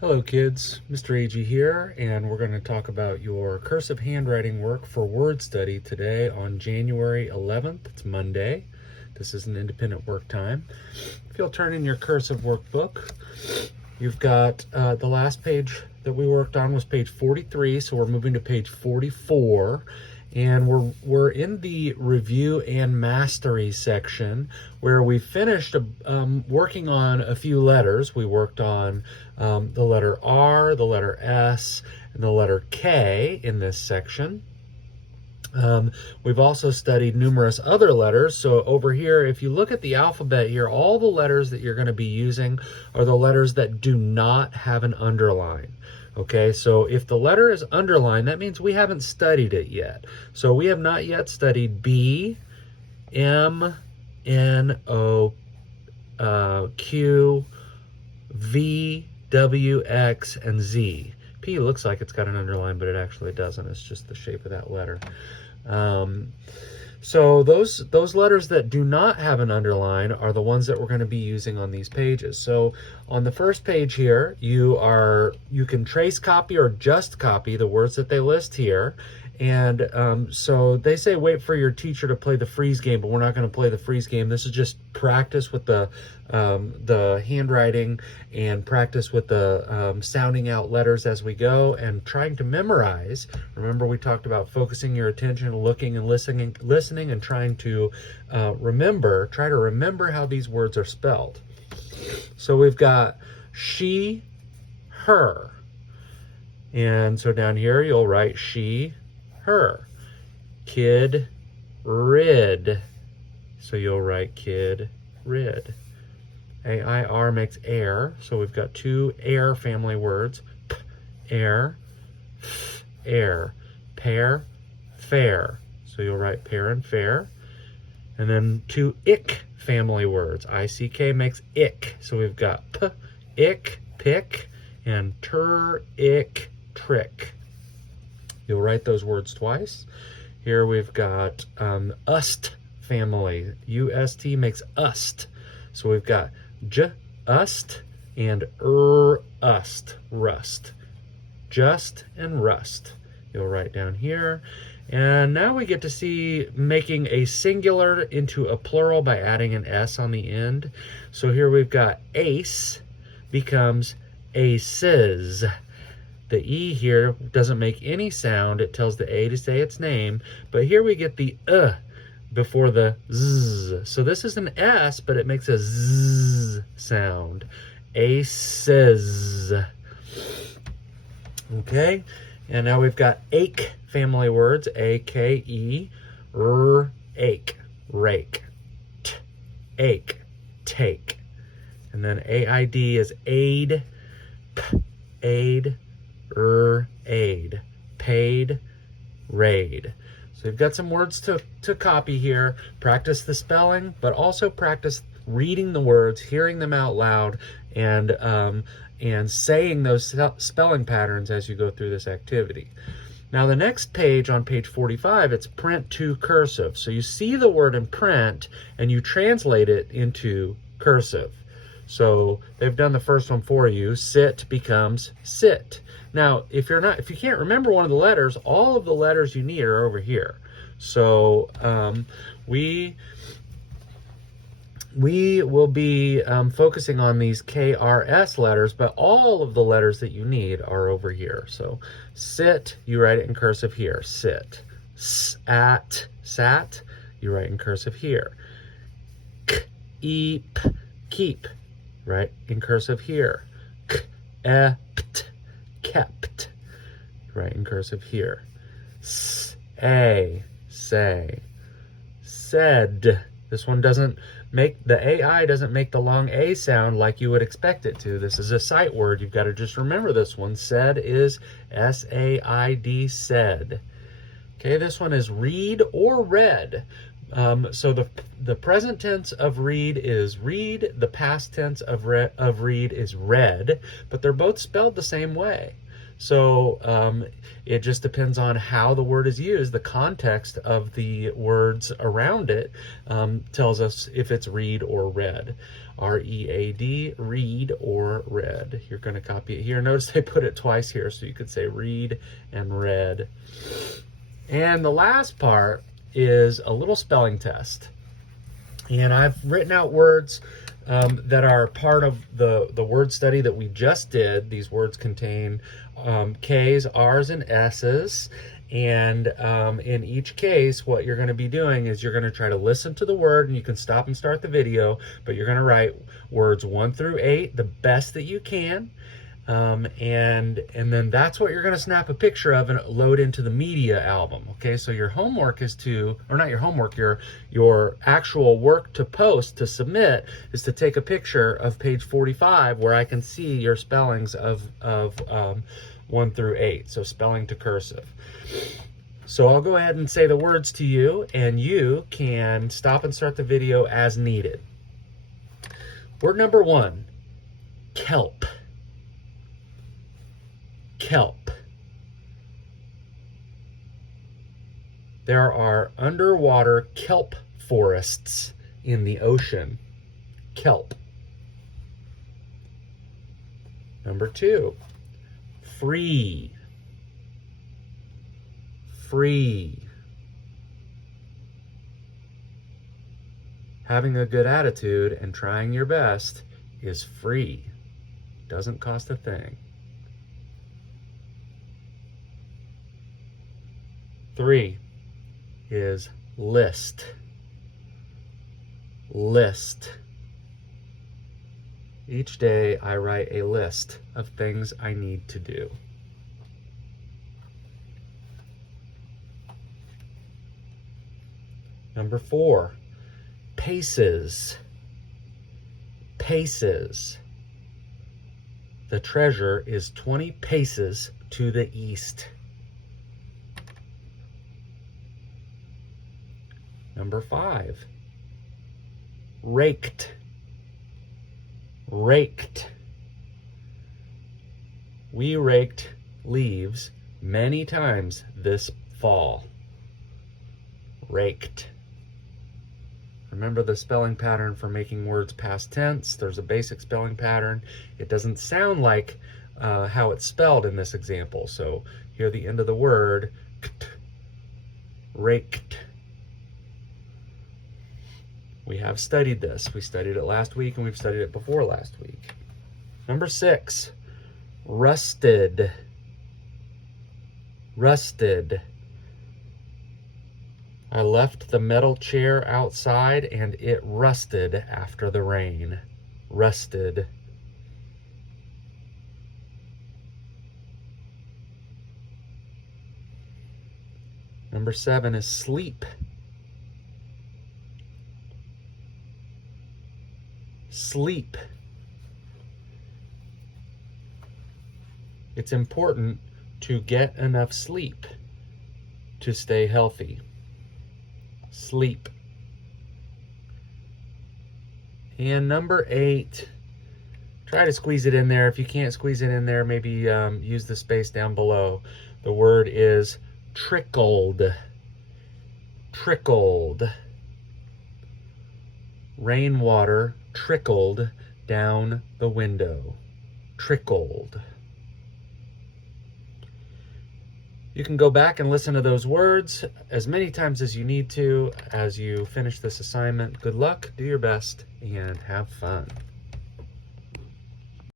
Hello kids, Mr. AG here, and we're going to talk about your cursive handwriting work for word study today on January 11th. It's Monday. This is an independent work time. If you'll turn in your cursive workbook, you've got the last page that we worked on was page 43, so we're moving to page 44. And we're in the review and mastery section where we finished working on a few letters. We worked on the letter R, the letter S, and the letter K in this section. We've also studied numerous other letters. So over here, if you look at the alphabet here, all the letters that you're going to be using are the letters that do not have an underline. Okay, so if the letter is underlined, that means we haven't studied it yet. So we have not yet studied B, M, N, O, Q, V, W, X, and Z. P looks like it's got an underline, but it actually doesn't. It's just the shape of that letter. So those letters that do not have an underline are the ones that we're going to be using on these pages. So on the first page here, you can trace copy or just copy the words that they list here. And so they say wait for your teacher to play the freeze game, but we're not going to play the freeze game. This is just practice with the handwriting and practice with the sounding out letters as we go and trying to memorize. Remember, we talked about focusing your attention, looking and listening and trying to try to remember how these words are spelled. So we've got she, her. And so down here, you'll write she, her. Kid, rid. So you'll write kid, rid. AIR makes air, so we've got two air family words. P, air, f, air. Pear, fair. So you'll write pear and fair. And then two ick family words. ICK makes ick. So we've got p, ick, pick, and tur, ick, trick. You'll write those words twice. Here we've got ust family. UST makes ust. So we've got j, ust, and ust, rust. Just and rust. You'll write down here. And now we get to see making a singular into a plural by adding an S on the end. So here we've got ace becomes aces. The E here doesn't make any sound. It tells the A to say its name. But here we get the before the Z. So this is an S, but it makes a Z sound. Aces. Okay, and now we've got ache family words. A-K-E, ache, rake, ache, take. And then A-I-D is aid, aid, aid, paid, raid. So you've got some words to copy here. Practice the spelling, but also practice reading the words, hearing them out loud, and saying those spelling patterns as you go through this activity. Now the next page, on page 45, it's print to cursive. So you see the word in print and you translate it into cursive. So they've done the first one for you. Sit becomes sit. Now, if you can't remember one of the letters, all of the letters you need are over here. So we will be focusing on these KRS letters, but all of the letters that you need are over here. So sit, you write it in cursive here. Sit. Sat, sat, you write in cursive here. Keep, keep, right in cursive here. Kept, kept, right in cursive here. Say, say, said. This one doesn't make, the AI doesn't make the long A sound like you would expect it to. This is a sight word. You've got to just remember this one. Said is S-A-I-D, said. Okay, this one is read or read. So the present tense of read is read, the past tense of read is read, but they're both spelled the same way. So it just depends on how the word is used. The context of the words around it tells us if it's read or read. R-E-A-D, read or read. You're going to copy it here. Notice they put it twice here, so you could say read and read. And the last part is a little spelling test. And I've written out words that are part of the word study that we just did. These words contain K's, R's, and S's. And in each case, what you're going to be doing is you're going to try to listen to the word, and you can stop and start the video, but you're going to write words 1 through 8 the best that you can. And then that's what you're going to snap a picture of and load into the media album. Okay, so your homework is to, or not your homework, your actual work to post, to submit, is to take a picture of page 45 where I can see your spellings of 1 through 8. So spelling to cursive. So I'll go ahead and say the words to you, and you can stop and start the video as needed. Word number 1, kelp. Kelp. There are underwater kelp forests in the ocean. Kelp. Number 2, free. Free. Having a good attitude and trying your best is free. Doesn't cost a thing. 3 is list. List. Each day I write a list of things I need to do. Number 4, paces. Paces. The treasure is 20 paces to the east. Number 5, raked. Raked. We raked leaves many times this fall. Raked. Remember the spelling pattern for making words past tense. There's a basic spelling pattern. It doesn't sound like how it's spelled in this example. So here the end of the word, raked. We have studied this. We studied it last week, and we've studied it before last week. Number 6, rusted. Rusted. I left the metal chair outside and it rusted after the rain. Rusted. Number 7 is sleep. Sleep. It's important to get enough sleep to stay healthy. Sleep. And number 8, try to squeeze it in there. If you can't squeeze it in there, maybe use the space down below. The word is trickled. Trickled. Rainwater trickled down the window. Trickled. You can go back and listen to those words as many times as you need to as you finish this assignment. Good luck, do your best, and have fun.